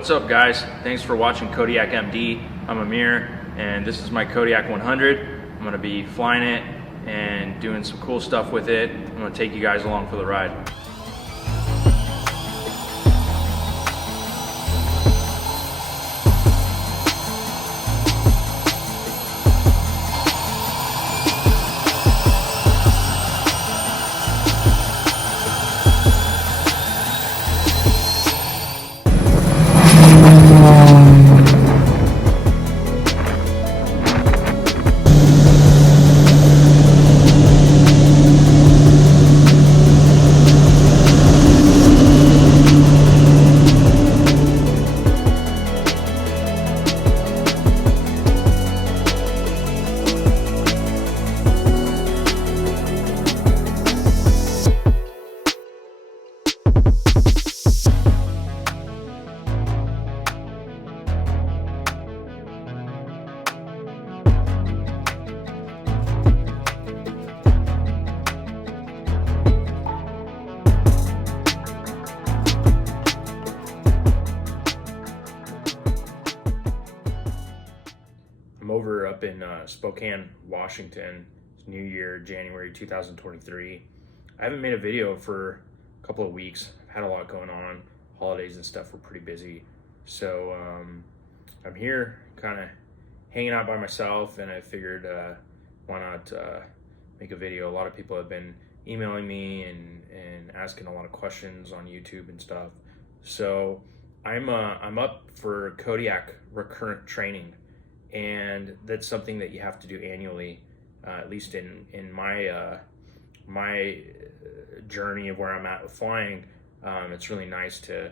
What's up, guys? Thanks for watching Kodiak MD. I'm Amir, and this is my Kodiak 100. I'm going to be flying it and doing some cool stuff with it. I'm going to take you guys along for the ride. I'm over up in Spokane, Washington. It's New Year, January 2023. I haven't made a video for a couple of weeks. I've had a lot going on. Holidays and stuff were pretty busy. So I'm here kind of hanging out by myself, and I figured why not make a video. A lot of people have been emailing me and asking a lot of questions on YouTube and stuff. So I'm up for Kodiak Recurrent training. And that's something that you have to do annually, at least in my my journey of where I'm at with flying. It's really nice to,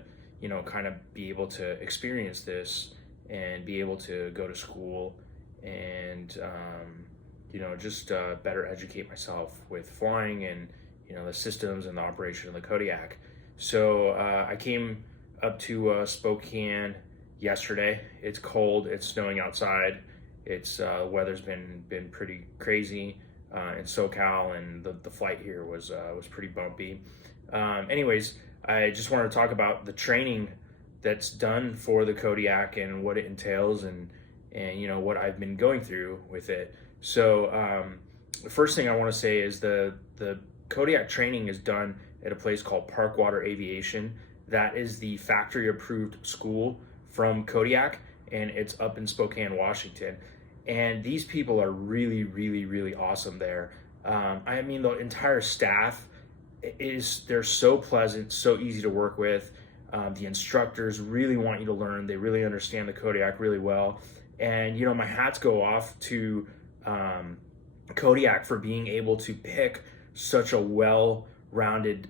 kind of be able to experience this and be able to go to school and, just better educate myself with flying and, the systems and the operation of the Kodiak. So I came up to Spokane yesterday. It's cold, it's snowing outside. It's weather's been pretty crazy in SoCal, and the flight here was pretty bumpy. Anyways, I just wanted to talk about the training that's done for the Kodiak and what it entails, and what I've been going through with it. So the first thing I want to say is the Kodiak training is done at a place called Park Water Aviation. That is the factory approved school from Kodiak, and it's up in Spokane, Washington. And these people are really, really, really awesome there. I mean, the entire staff they're so pleasant, so easy to work with. The instructors really want you to learn. They really understand the Kodiak really well. And, my hats go off to Kodiak for being able to pick such a well-rounded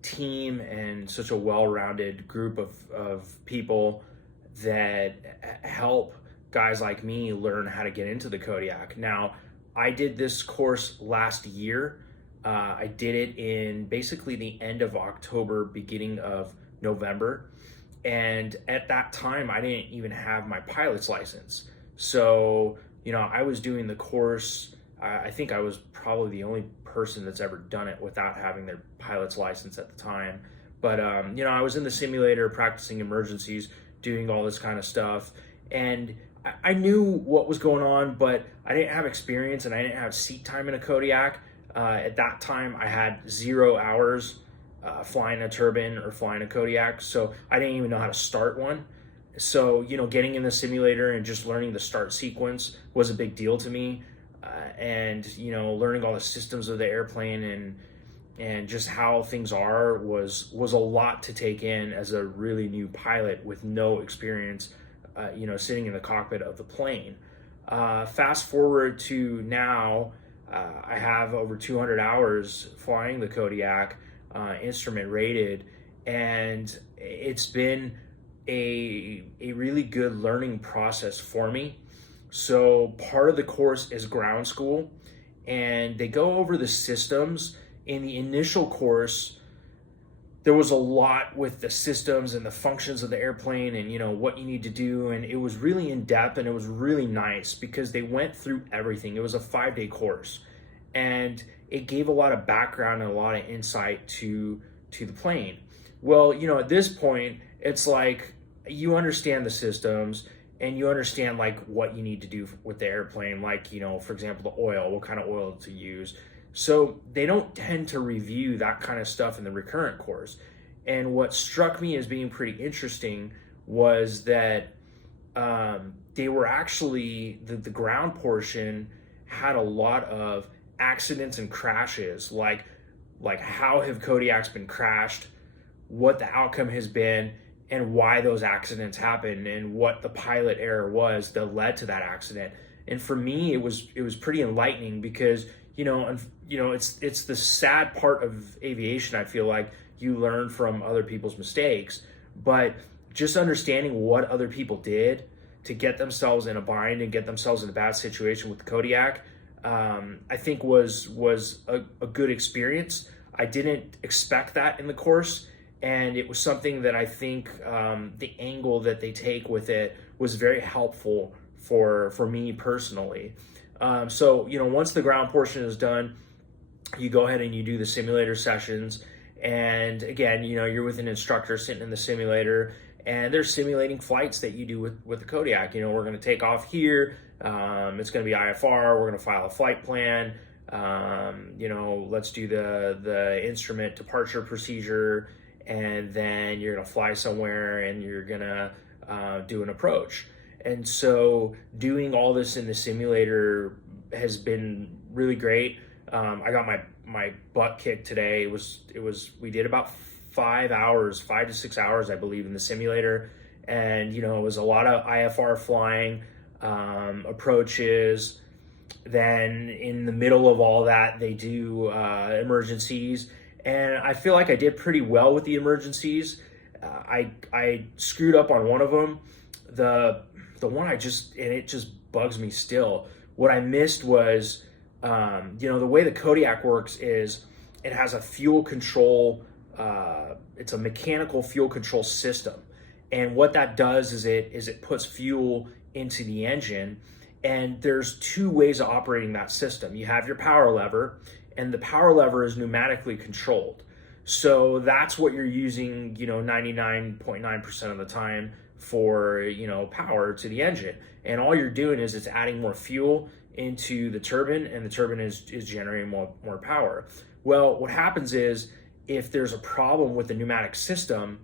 team and such a well-rounded group of people that help guys like me learn how to get into the Kodiak. Now, I did this course last year. I did it in basically the end of October, beginning of November. And at that time, I didn't even have my pilot's license. So, I was doing the course. I think I was probably the only person that's ever done it without having their pilot's license at the time. But, I was in the simulator practicing emergencies, doing all this kind of stuff. And I knew what was going on, but I didn't have experience and I didn't have seat time in a Kodiak. At that time, I had 0 hours flying a turbine or flying a Kodiak. So I didn't even know how to start one. So, getting in the simulator and just learning the start sequence was a big deal to me. And learning all the systems of the airplane and just how things are was a lot to take in as a really new pilot with no experience, sitting in the cockpit of the plane. Fast forward to now, I have over 200 hours flying the Kodiak, instrument rated, and it's been a really good learning process for me. So part of the course is ground school, and they go over the systems. In the initial course, there was a lot with the systems and the functions of the airplane and what you need to do, and it was really in depth, and it was really nice because they went through everything. It was a 5-day course, and it gave a lot of background and a lot of insight to the plane. Well, at this point, it's like you understand the systems and you understand like what you need to do with the airplane, like, you know, for example, the oil, what kind of oil to use. So they don't tend to review that kind of stuff in the recurrent course. And what struck me as being pretty interesting was that they were actually, the ground portion had a lot of accidents and crashes, like how have Kodiaks been crashed, what the outcome has been, and why those accidents happened, and what the pilot error was that led to that accident. And for me, it was pretty enlightening because it's the sad part of aviation. I feel like you learn from other people's mistakes, but just understanding what other people did to get themselves in a bind and get themselves in a bad situation with the Kodiak, I think was a good experience. I didn't expect that in the course, and it was something that I think the angle that they take with it was very helpful for me personally. So once the ground portion is done, you go ahead and you do the simulator sessions, and again, you're with an instructor sitting in the simulator, and they're simulating flights that you do with the Kodiak. We're going to take off here. It's going to be IFR. We're going to file a flight plan. Let's do the instrument departure procedure, and then you're going to fly somewhere and you're going to do an approach. And so doing all this in the simulator has been really great. I got my butt kicked today. We did about 5 to 6 hours, I believe, in the simulator. And, it was a lot of IFR flying, approaches. Then in the middle of all that, they do emergencies. And I feel like I did pretty well with the emergencies. I screwed up on one of them. The one and it just bugs me still. What I missed was, the way the Kodiak works is it has a fuel control, it's a mechanical fuel control system. And what that does is it puts fuel into the engine, and there's two ways of operating that system. You have your power lever, and the power lever is pneumatically controlled. So that's what you're using, 99.9% of the time for, power to the engine. And all you're doing is it's adding more fuel into the turbine, and the turbine is generating more power. Well, what happens is if there's a problem with the pneumatic system,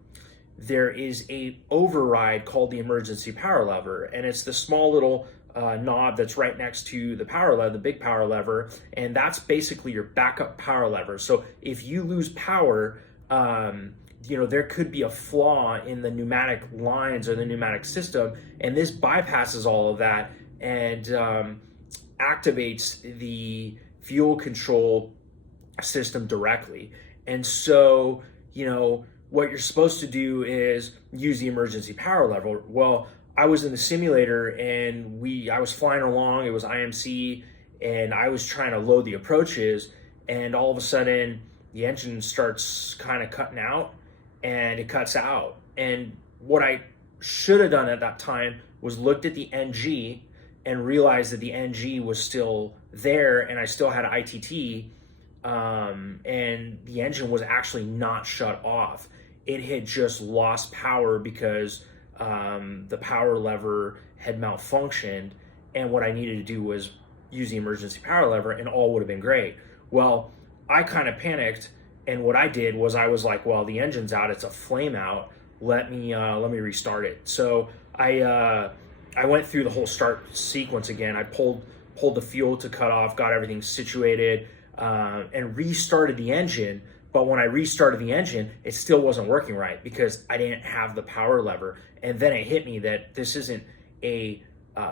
there is a override called the emergency power lever, and it's the small little knob that's right next to the power lever, the big power lever, and that's basically your backup power lever. So if you lose power, there could be a flaw in the pneumatic lines or the pneumatic system, and this bypasses all of that and activates the fuel control system directly. And so, what you're supposed to do is use the emergency power lever. Well, I was in the simulator and I was flying along, it was IMC, and I was trying to load the approaches, and all of a sudden the engine starts kind of cutting out, and it cuts out. And what I should have done at that time was looked at the NG and realized that the NG was still there and I still had ITT, and the engine was actually not shut off. It had just lost power because the power lever had malfunctioned, and what I needed to do was use the emergency power lever, and all would have been great. Well, I kind of panicked, and what I did was I was like, well, the engine's out, it's a flame out, let me restart it. So I went through the whole start sequence again. I pulled the fuel to cut off, got everything situated, and restarted the engine. But when I restarted the engine, it still wasn't working right because I didn't have the power lever. And then it hit me that this isn't a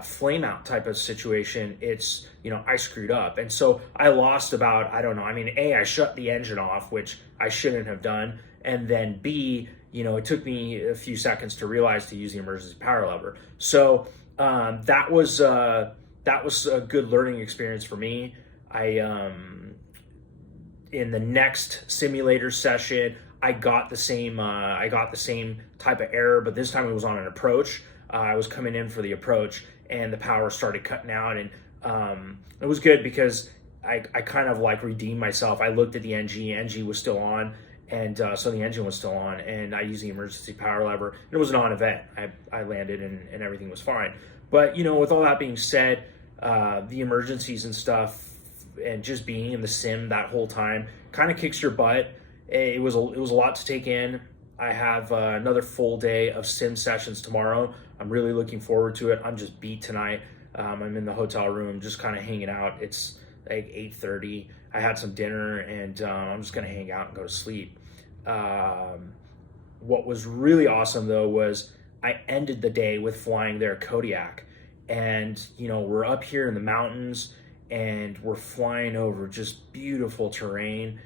flame out type of situation. It's, I screwed up. And so I lost about, A, I shut the engine off, which I shouldn't have done. And then B, it took me a few seconds to realize to use the emergency power lever. So that was a good learning experience for me. In the next simulator session, I got the same type of error, but this time it was on an approach. I was coming in for the approach, and the power started cutting out, and it was good because I kind of like redeemed myself. I looked at the NG was still on, and so the engine was still on, and I used the emergency power lever, and it was a non-event. I landed, and everything was fine. But with all that being said, the emergencies and stuff, and just being in the sim that whole time kind of kicks your butt. It was a lot to take in. I have another full day of sim sessions tomorrow. I'm really looking forward to it. I'm just beat tonight. I'm in the hotel room just kind of hanging out. It's like 8:30. I had some dinner, and I'm just gonna hang out and go to sleep. What was really awesome though was I ended the day with flying their Kodiak, and we're up here in the mountains, and we're flying over just beautiful terrain,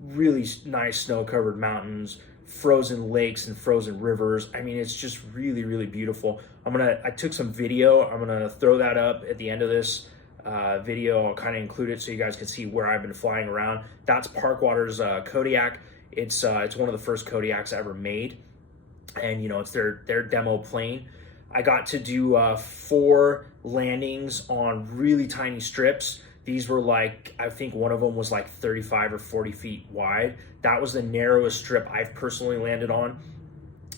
really nice snow-covered mountains, frozen lakes and frozen rivers. I mean, it's just really, really beautiful. I took some video. I'm gonna throw that up at the end of this video. I'll kind of include it so you guys can see where I've been flying around. That's Park Waters Kodiak. It's one of the first Kodiaks I ever made, and it's their demo plane. I got to do 4 landings on really tiny strips. These were like, I think one of them was like 35 or 40 feet wide. That was the narrowest strip I've personally landed on,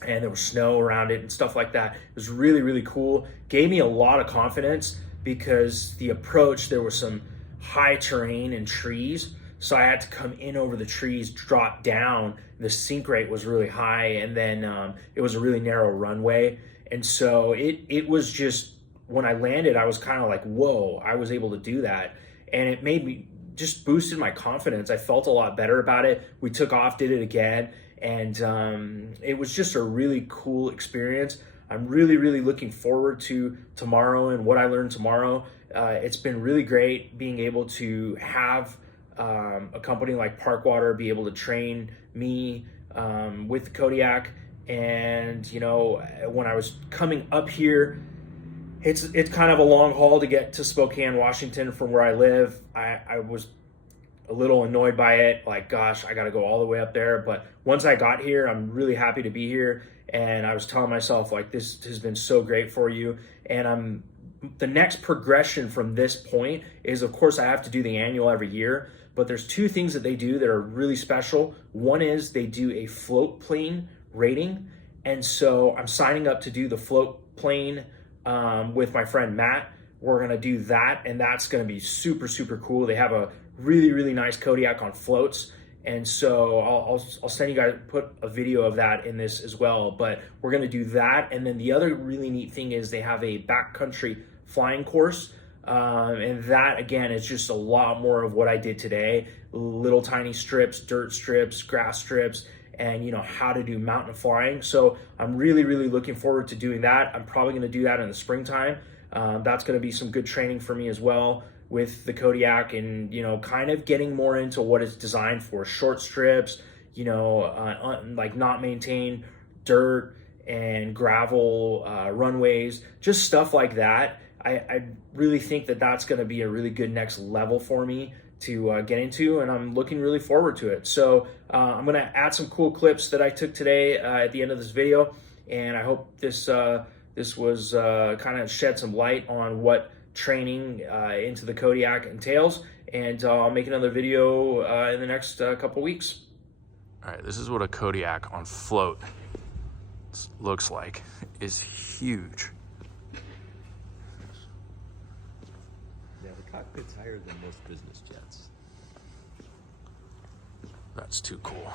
and there was snow around it and stuff like that. It was really, really cool. Gave me a lot of confidence because the approach, there was some high terrain and trees, so I had to come in over the trees, drop down. The sink rate was really high, and then it was a really narrow runway. And so it was just, when I landed, I was kind of like, whoa, I was able to do that. And it made me, just boosted my confidence. I felt a lot better about it. We took off, did it again. And it was just a really cool experience. I'm really, really looking forward to tomorrow and what I learned tomorrow. It's been really great being able to have a company like Park Water be able to train me with the Kodiak. And when I was coming up here, it's kind of a long haul to get to Spokane, Washington from where I live. I was a little annoyed by it, like, gosh, I got to go all the way up there. But once I got here, I'm really happy to be here. And I was telling myself, like, this has been so great for you. And the next progression from this point is, of course, I have to do the annual every year. But there's 2 things that they do that are really special. One is they do a float plane rating. And so I'm signing up to do the float plane with my friend Matt. We're gonna do that, and that's gonna be super, super cool. They have a really, really nice Kodiak on floats. And so I'll send you guys, put a video of that in this as well. But we're gonna do that. And then the other really neat thing is they have a backcountry flying course. And that, again, is just a lot more of what I did today. Little tiny strips, dirt strips, grass strips, and how to do mountain flying. So I'm really, really looking forward to doing that. I'm probably going to do that in the springtime. That's going to be some good training for me as well with the Kodiak, and kind of getting more into what it's designed for: short strips, like not maintain dirt and gravel runways, just stuff like that. I really think that that's going to be a really good next level for me to get into, and I'm looking really forward to it. So I'm going to add some cool clips that I took today at the end of this video, and I hope this was kind of shed some light on what training into the Kodiak entails, and I'll make another video in the next couple weeks. All right, this is what a Kodiak on float looks like. It's huge. Yeah, the cockpit's higher than most business jets. That's too cool.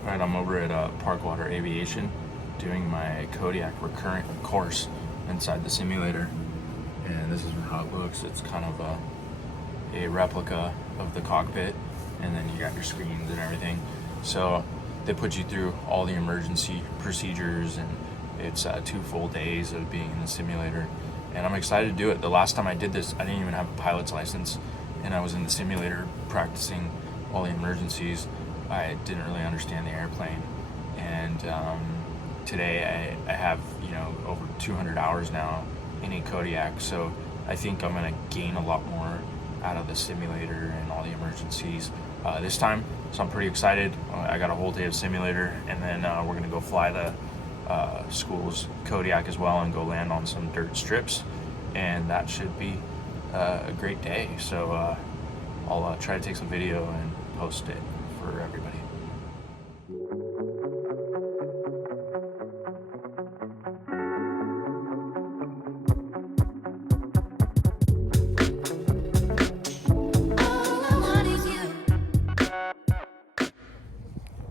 All right, I'm over at Park Water Aviation doing my Kodiak Recurrent course inside the simulator. And this is how it looks. It's kind of a replica of the cockpit, and then you got your screens and everything. So they put you through all the emergency procedures, and it's 2 full days of being in the simulator. And I'm excited to do it. The last time I did this, I didn't even have a pilot's license, and I was in the simulator practicing all the emergencies. I didn't really understand the airplane. And today I have, over 200 hours now in a Kodiak. So I think I'm gonna gain a lot more out of the simulator and all the emergencies this time. So I'm pretty excited. I got a whole day of simulator, and then we're gonna go fly the school's Kodiak as well and go land on some dirt strips, and that should be a great day. So I'll try to take some video and post it for everybody.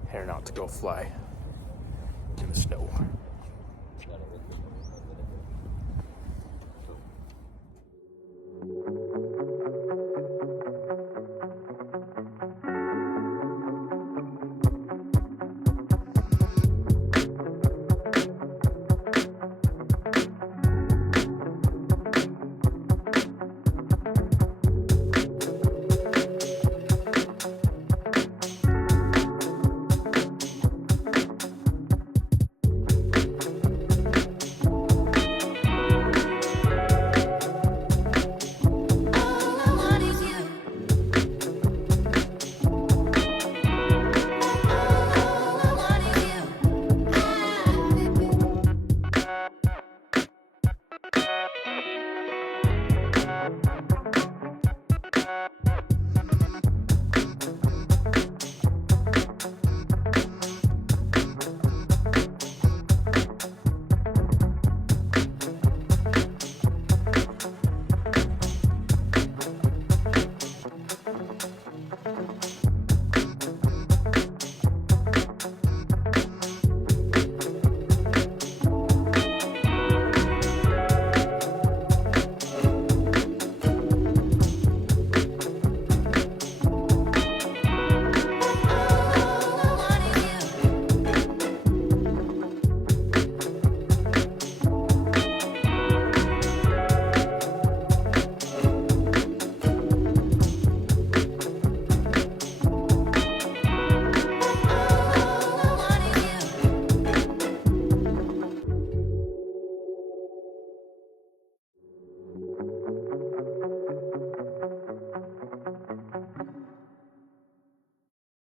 Heading out to go fly in the snow.